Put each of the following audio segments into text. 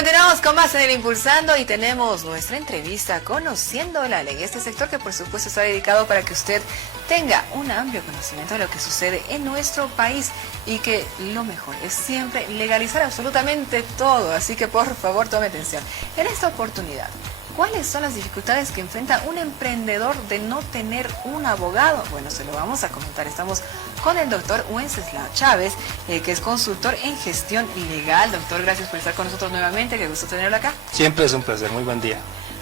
Continuamos con más en el Impulsando y tenemos nuestra entrevista Conociendo la Ley, este sector que por supuesto está dedicado para que usted tenga un amplio conocimiento de lo que sucede en nuestro país y que lo mejor es siempre legalizar absolutamente todo, así que por favor tome atención. En esta oportunidad, ¿cuáles son las dificultades que enfrenta un emprendedor de no tener un abogado? Bueno, se lo vamos a comentar. Estamos con el doctor Wenceslao Chávez, que es consultor en gestión legal. Doctor, gracias por estar con nosotros nuevamente. Qué gusto tenerlo acá. Siempre es un placer. Muy buen día.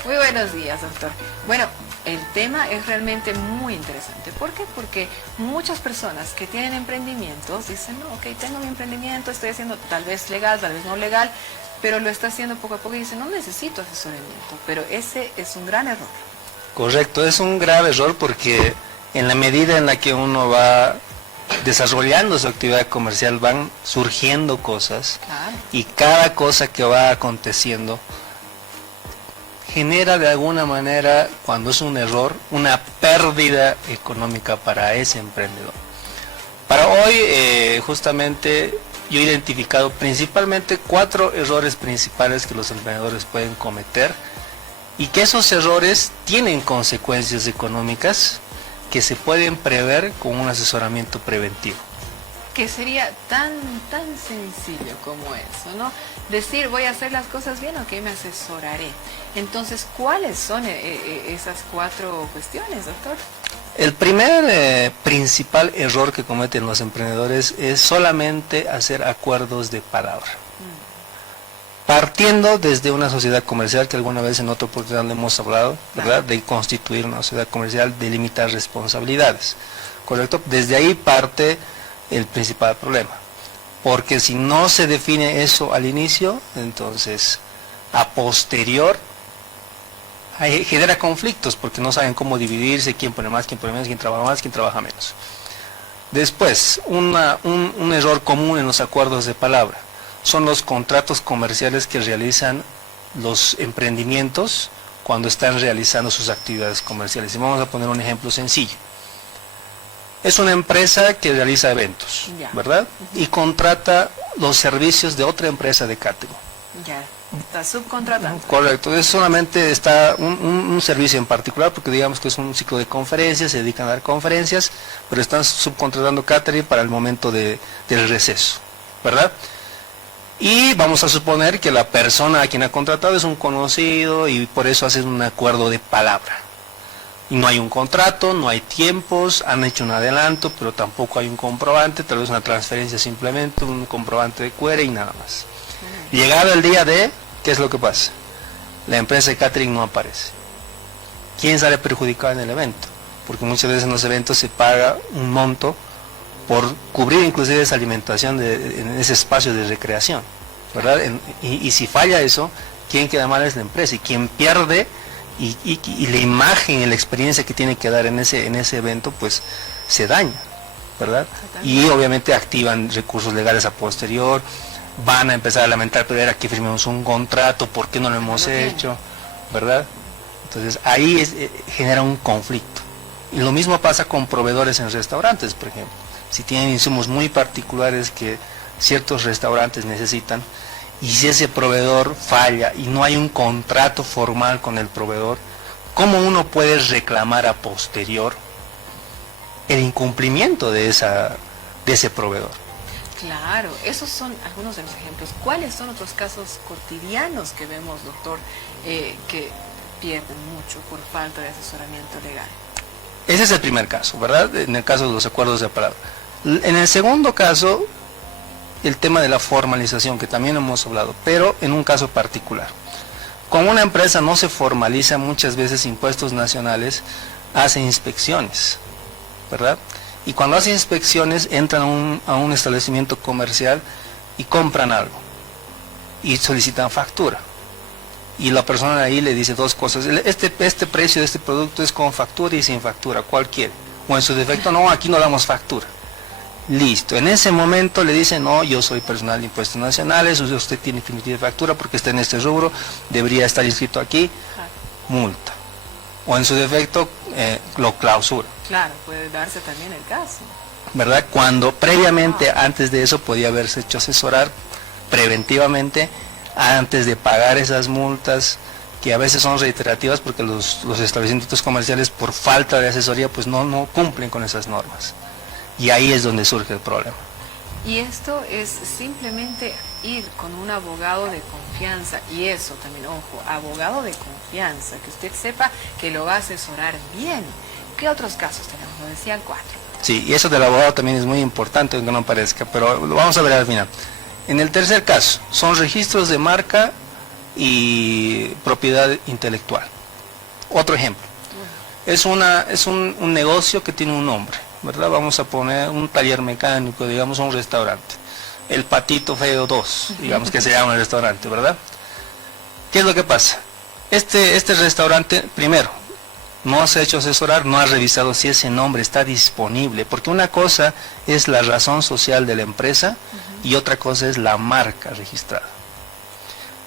Muy buenos días, doctor. Bueno, el tema es realmente muy interesante. ¿Por qué? Porque muchas personas que tienen emprendimientos dicen, no, ok, tengo mi emprendimiento, estoy haciendo tal vez legal, tal vez no legal, pero lo está haciendo poco a poco y dice, no necesito asesoramiento, pero ese es un gran error. Correcto, es un grave error porque en la medida en la que uno va desarrollando su actividad comercial van surgiendo cosas, Claro. Y cada cosa que va aconteciendo genera de alguna manera, cuando es un error, una pérdida económica para ese emprendedor. Para hoy, justamente, yo he identificado principalmente 4 errores principales que los emprendedores pueden cometer y que esos errores tienen consecuencias económicas que se pueden prever con un asesoramiento preventivo. Que sería tan sencillo como eso, ¿no? Decir, voy a hacer las cosas bien, ok, me asesoraré. Entonces, ¿cuáles son esas 4 cuestiones, doctor? El primer principal error que cometen los emprendedores es solamente hacer acuerdos de palabra. Partiendo desde una sociedad comercial, que alguna vez en otra oportunidad le hemos hablado, ¿verdad? De constituir una sociedad comercial, de limitar responsabilidades, ¿correcto? Desde ahí parte el principal problema, porque si no se define eso al inicio, entonces a posterior genera conflictos, porque no saben cómo dividirse, quién pone más, quién pone menos, quién trabaja más, quién trabaja menos. Después, un error común en los acuerdos de palabra son los contratos comerciales que realizan los emprendimientos cuando están realizando sus actividades comerciales. Y vamos a poner un ejemplo sencillo. Es una empresa que realiza eventos, ¿verdad? Y contrata los servicios de otra empresa de catering. Ya, está subcontratando. Correcto, es solamente está un servicio en particular, porque digamos que es un ciclo de conferencias, se dedican a dar conferencias, pero están subcontratando catering para el momento del receso, ¿verdad? Y vamos a suponer que la persona a quien ha contratado es un conocido y por eso hacen un acuerdo de palabra. Y no hay un contrato, no hay tiempos, han hecho un adelanto, pero tampoco hay un comprobante, tal vez una transferencia simplemente, un comprobante de QR y nada más. Llegado el día de, ¿qué es lo que pasa? La empresa de catering no aparece. ¿Quién sale perjudicado en el evento? Porque muchas veces en los eventos se paga un monto por cubrir inclusive esa alimentación en ese espacio de recreación, ¿verdad? Y si falla eso, ¿quién queda mal es la empresa? Y quien pierde y la imagen y la experiencia que tiene que dar en ese evento, pues se daña, ¿verdad? Y obviamente activan recursos legales a posterior, van a empezar a lamentar, pero era que firmemos un contrato, ¿por qué no lo hemos hecho? ¿Verdad? Entonces ahí genera un conflicto. Y lo mismo pasa con proveedores en restaurantes, por ejemplo. Si tienen insumos muy particulares que ciertos restaurantes necesitan, y si ese proveedor falla y no hay un contrato formal con el proveedor, ¿cómo uno puede reclamar a posterior el incumplimiento de ese proveedor? Claro, esos son algunos de los ejemplos. ¿Cuáles son otros casos cotidianos que vemos, doctor, que pierden mucho por falta de asesoramiento legal? Ese es el primer caso, ¿verdad? En el caso de los acuerdos de palabra. En el segundo caso, el tema de la formalización, que también hemos hablado, pero en un caso particular. Cuando una empresa no se formaliza, muchas veces Impuestos Nacionales hace inspecciones, ¿verdad? Y cuando hace inspecciones entran a un establecimiento comercial y compran algo y solicitan factura. Y la persona de ahí le dice 2 cosas, este precio de este producto es con factura y sin factura, ¿cuál quiere? O en su defecto, no, aquí no damos factura. Listo, en ese momento le dicen, no, yo soy personal de Impuestos Nacionales, usted tiene que emitir factura porque está en este rubro, debería estar inscrito aquí, multa. O en su defecto, lo clausura. Claro, puede darse también el caso. ¿Verdad? Cuando previamente, antes de eso, podía haberse hecho asesorar preventivamente antes de pagar esas multas, que a veces son reiterativas porque los establecimientos comerciales por falta de asesoría pues no cumplen con esas normas. Y ahí es donde surge el problema. Y esto es simplemente ir con un abogado de confianza, y eso también, ojo, abogado de confianza, que usted sepa que lo va a asesorar bien. ¿Qué otros casos tenemos? Nos decían 4. Sí, y eso del abogado también es muy importante, aunque no parezca, pero lo vamos a ver al final. En el tercer caso, son registros de marca y propiedad intelectual. Otro ejemplo, es un negocio que tiene un nombre, ¿verdad? Vamos a poner un taller mecánico, digamos un restaurante, el Patito Feo 2, digamos que se llama el restaurante, ¿verdad? ¿Qué es lo que pasa? Este restaurante, primero, no se ha hecho asesorar, no ha revisado si ese nombre está disponible, porque una cosa es la razón social de la empresa y otra cosa es la marca registrada.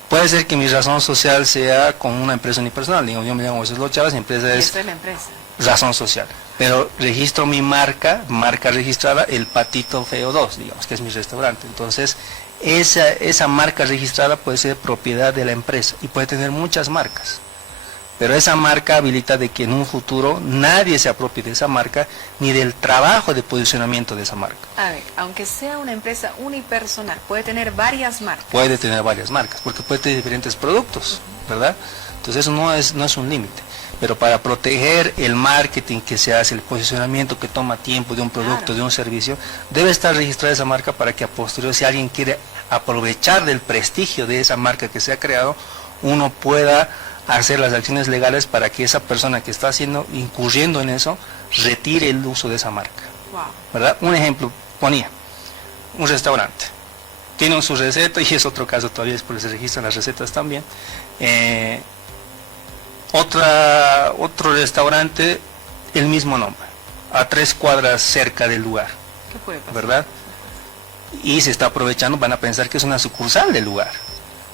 Puede ser que mi razón social sea con una empresa unipersonal, digamos, yo me llamo José Chávez, mi empresa es la empresa. Razón social, pero registro mi marca registrada, el Patito Feo 2, digamos, que es mi restaurante. Entonces, esa marca registrada puede ser propiedad de la empresa y puede tener muchas marcas. Pero esa marca habilita de que en un futuro nadie se apropie de esa marca ni del trabajo de posicionamiento de esa marca. A ver, aunque sea una empresa unipersonal, puede tener varias marcas. Puede tener varias marcas, porque puede tener diferentes productos, ¿verdad? Entonces eso no es un límite. Pero para proteger el marketing que se hace, el posicionamiento que toma tiempo de un producto, claro, de un servicio, debe estar registrada esa marca para que a posteriori, si alguien quiere aprovechar del prestigio de esa marca que se ha creado, uno pueda hacer las acciones legales para que esa persona que está incurriendo en eso, retire el uso de esa marca. Wow. ¿Verdad? Un ejemplo, ponía, un restaurante, tiene su receta, y es otro caso todavía, es porque se registran las recetas también. Otro restaurante, el mismo nombre, a 3 cuadras cerca del lugar. ¿Qué puede pasar? ¿Verdad? Y se está aprovechando, van a pensar que es una sucursal del lugar.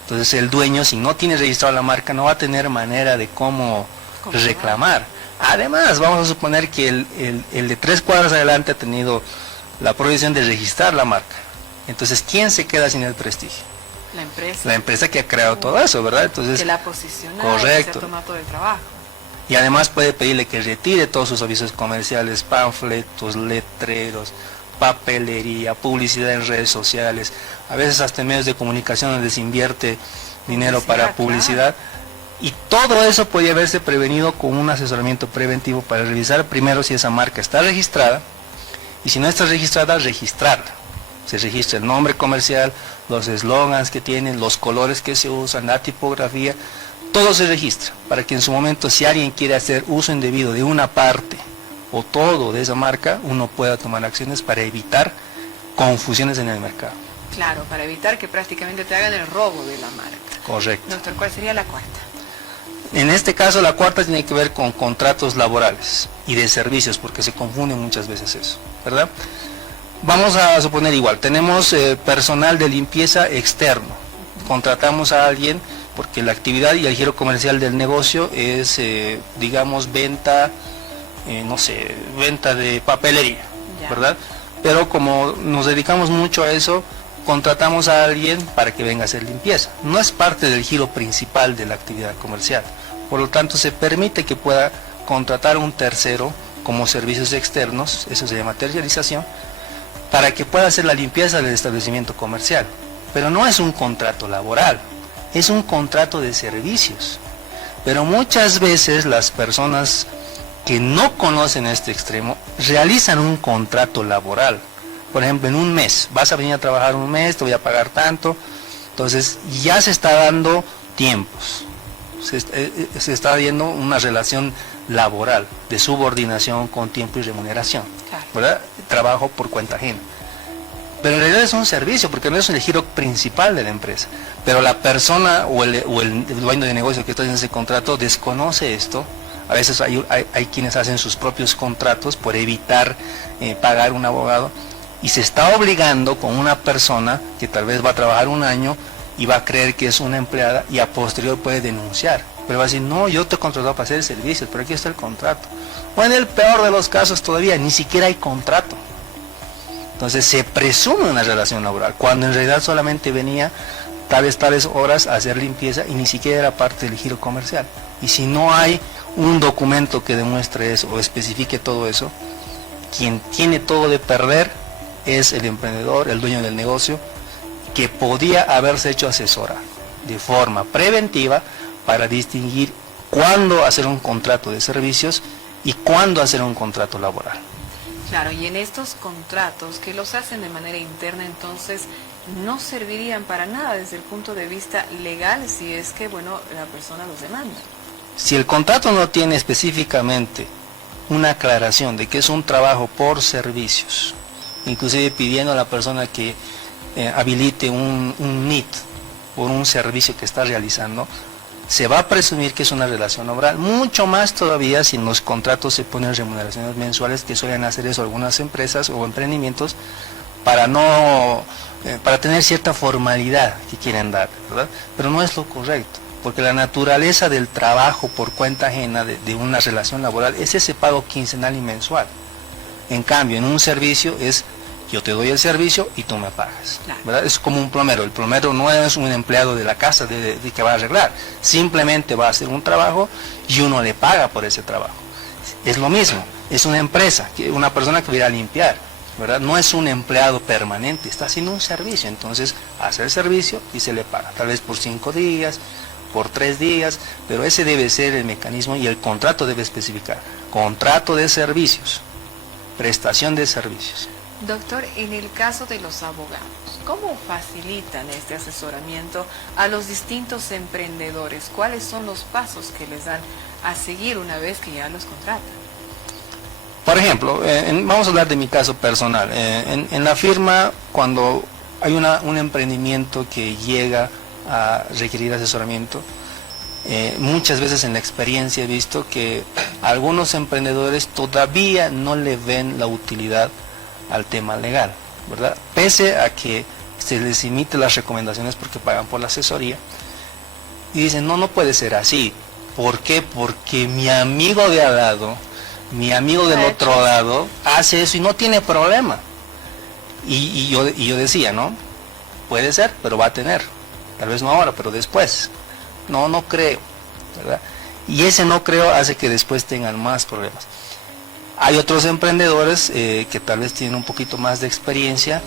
Entonces el dueño, si no tiene registrado la marca, no va a tener manera de cómo reclamar. Además, vamos a suponer que el de 3 cuadras adelante ha tenido la prohibición de registrar la marca. Entonces, ¿quién se queda sin el prestigio? La empresa. La empresa que ha creado todo eso, ¿verdad? Entonces, que la posiciona, correcto. Que se toma todo el trabajo. Y además puede pedirle que retire todos sus avisos comerciales, panfletos, letreros, papelería, publicidad en redes sociales, a veces hasta en medios de comunicación donde se invierte dinero para publicidad, claro. Y todo eso podría haberse prevenido con un asesoramiento preventivo para revisar primero si esa marca está registrada, y si no está registrada, registrarla. Se registra el nombre comercial, los eslogans que tienen, los colores que se usan, la tipografía, todo se registra, para que en su momento, si alguien quiere hacer uso indebido de una parte o todo de esa marca, uno pueda tomar acciones para evitar confusiones en el mercado. Claro, para evitar que prácticamente te hagan el robo de la marca. Correcto. Doctor, ¿cuál sería la cuarta? En este caso, la cuarta tiene que ver con contratos laborales y de servicios, porque se confunde muchas veces eso, ¿verdad? Vamos a suponer igual, tenemos personal de limpieza externo, contratamos a alguien porque la actividad y el giro comercial del negocio es, digamos, venta, venta de papelería, ya, ¿verdad? Pero como nos dedicamos mucho a eso, contratamos a alguien para que venga a hacer limpieza. No es parte del giro principal de la actividad comercial, por lo tanto se permite que pueda contratar a un tercero como servicios externos, eso se llama terciarización, para que pueda hacer la limpieza del establecimiento comercial. Pero no es un contrato laboral, es un contrato de servicios. Pero muchas veces las personas que no conocen este extremo realizan un contrato laboral. Por ejemplo, en un mes, vas a venir a trabajar un mes, te voy a pagar tanto. Entonces ya se está dando tiempos, se está viendo una relación laboral de subordinación con tiempo y remuneración, claro, ¿verdad? Trabajo por cuenta ajena. Pero en realidad es un servicio, porque no es el giro principal de la empresa. Pero la persona o el dueño de negocio que está en ese contrato desconoce esto. A veces hay quienes hacen sus propios contratos por evitar pagar un abogado, y se está obligando con una persona que tal vez va a trabajar un año y va a creer que es una empleada, y a posterior puede denunciar. Pero va a decir, no, yo te he contratado para hacer servicios, pero aquí está el contrato. O en el peor de los casos todavía, ni siquiera hay contrato. Entonces se presume una relación laboral, cuando en realidad solamente venía tales horas a hacer limpieza, y ni siquiera era parte del giro comercial. Y si no hay un documento que demuestre eso o especifique todo eso, quien tiene todo de perder es el emprendedor, el dueño del negocio, que podía haberse hecho asesorar de forma preventiva para distinguir cuándo hacer un contrato de servicios y cuándo hacer un contrato laboral. Claro, y en estos contratos que los hacen de manera interna, entonces no servirían para nada desde el punto de vista legal si es que, bueno, la persona los demanda. Si el contrato no tiene específicamente una aclaración de que es un trabajo por servicios, inclusive pidiendo a la persona que habilite un NIT por un servicio que está realizando, se va a presumir que es una relación laboral, mucho más todavía si en los contratos se ponen remuneraciones mensuales, que suelen hacer eso algunas empresas o emprendimientos para tener cierta formalidad que quieren dar, ¿verdad? Pero no es lo correcto, porque la naturaleza del trabajo por cuenta ajena de una relación laboral es ese pago quincenal y mensual. En cambio, en un servicio es: yo te doy el servicio y tú me pagas, ¿verdad? Es como un plomero. El plomero no es un empleado de la casa de que va a arreglar, simplemente va a hacer un trabajo y uno le paga por ese trabajo. Es lo mismo, es una empresa, una persona que viene a limpiar, ¿verdad? No es un empleado permanente, está haciendo un servicio, entonces hace el servicio y se le paga, tal vez por 5 días, por 3 días, pero ese debe ser el mecanismo, y el contrato debe especificar: contrato de servicios, prestación de servicios. Doctor, en el caso de los abogados, ¿cómo facilitan este asesoramiento a los distintos emprendedores? ¿Cuáles son los pasos que les dan a seguir una vez que ya los contratan? Por ejemplo, vamos a hablar de mi caso personal. En la firma, cuando hay un emprendimiento que llega a requerir asesoramiento, muchas veces en la experiencia he visto que algunos emprendedores todavía no le ven la utilidad al tema legal, ¿verdad? Pese a que se les imite las recomendaciones porque pagan por la asesoría, y dicen: no puede ser así. ¿Por qué? Porque mi amigo de al lado, mi amigo del otro lado hace eso y no tiene problema. Y yo decía, ¿no? Puede ser, pero va a tener. Tal vez no ahora, pero después. No creo, ¿verdad? Y ese no creo hace que después tengan más problemas. Hay otros emprendedores que tal vez tienen un poquito más de experiencia,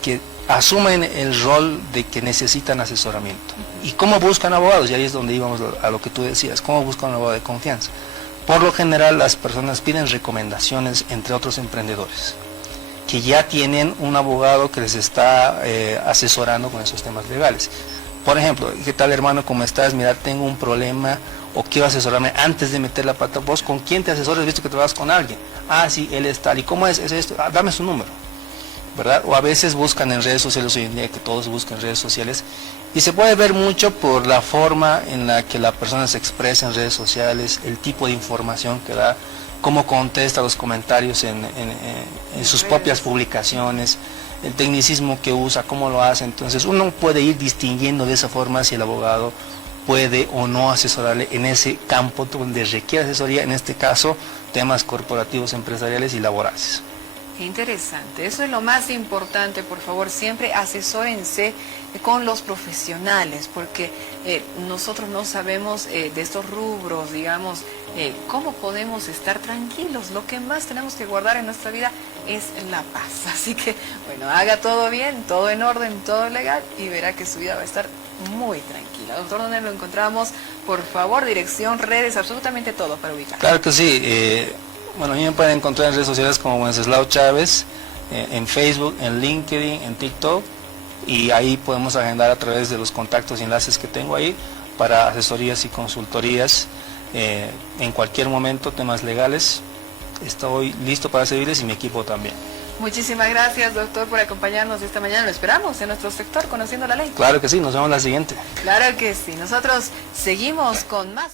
que asumen el rol de que necesitan asesoramiento. ¿Y cómo buscan abogados? Y ahí es donde íbamos a lo que tú decías: ¿cómo buscan un abogado de confianza? Por lo general, las personas piden recomendaciones entre otros emprendedores que ya tienen un abogado que les está asesorando con esos temas legales. Por ejemplo: ¿qué tal, hermano? ¿Cómo estás? Mira, tengo un problema, o quiero asesorarme antes de meter la pata. ¿Vos con quién te asesoras? He visto que trabajas con alguien. Ah, sí, él es tal. ¿Y cómo es esto? Ah, dame su número, ¿verdad? O a veces buscan en redes sociales, hoy en día que todos buscan redes sociales, y se puede ver mucho por la forma en la que la persona se expresa en redes sociales, el tipo de información que da, cómo contesta los comentarios en sus propias publicaciones, el tecnicismo que usa, cómo lo hace. Entonces uno puede ir distinguiendo de esa forma si el abogado puede o no asesorarle en ese campo donde requiere asesoría, en este caso temas corporativos, empresariales y laborales. Qué interesante, eso es lo más importante. Por favor, siempre asesórense con los profesionales, porque nosotros no sabemos de estos rubros, digamos, cómo podemos estar tranquilos. Lo que más tenemos que guardar en nuestra vida es la paz. Así que, bueno, haga todo bien, todo en orden, todo legal, y verá que su vida va a estar muy tranquila. Doctor, ¿dónde lo encontramos? Por favor, dirección, redes, absolutamente todo para ubicar. Claro que sí. Bueno, a mí me pueden encontrar en redes sociales como Wenceslao Chávez, en Facebook, en LinkedIn, en TikTok, y ahí podemos agendar a través de los contactos y enlaces que tengo ahí para asesorías y consultorías en cualquier momento, temas legales. Estoy listo para servirles, y mi equipo también. Muchísimas gracias, doctor, por acompañarnos esta mañana. Lo esperamos en nuestro sector, Conociendo la Ley. Claro que sí, nos vemos la siguiente. Claro que sí, nosotros seguimos con más.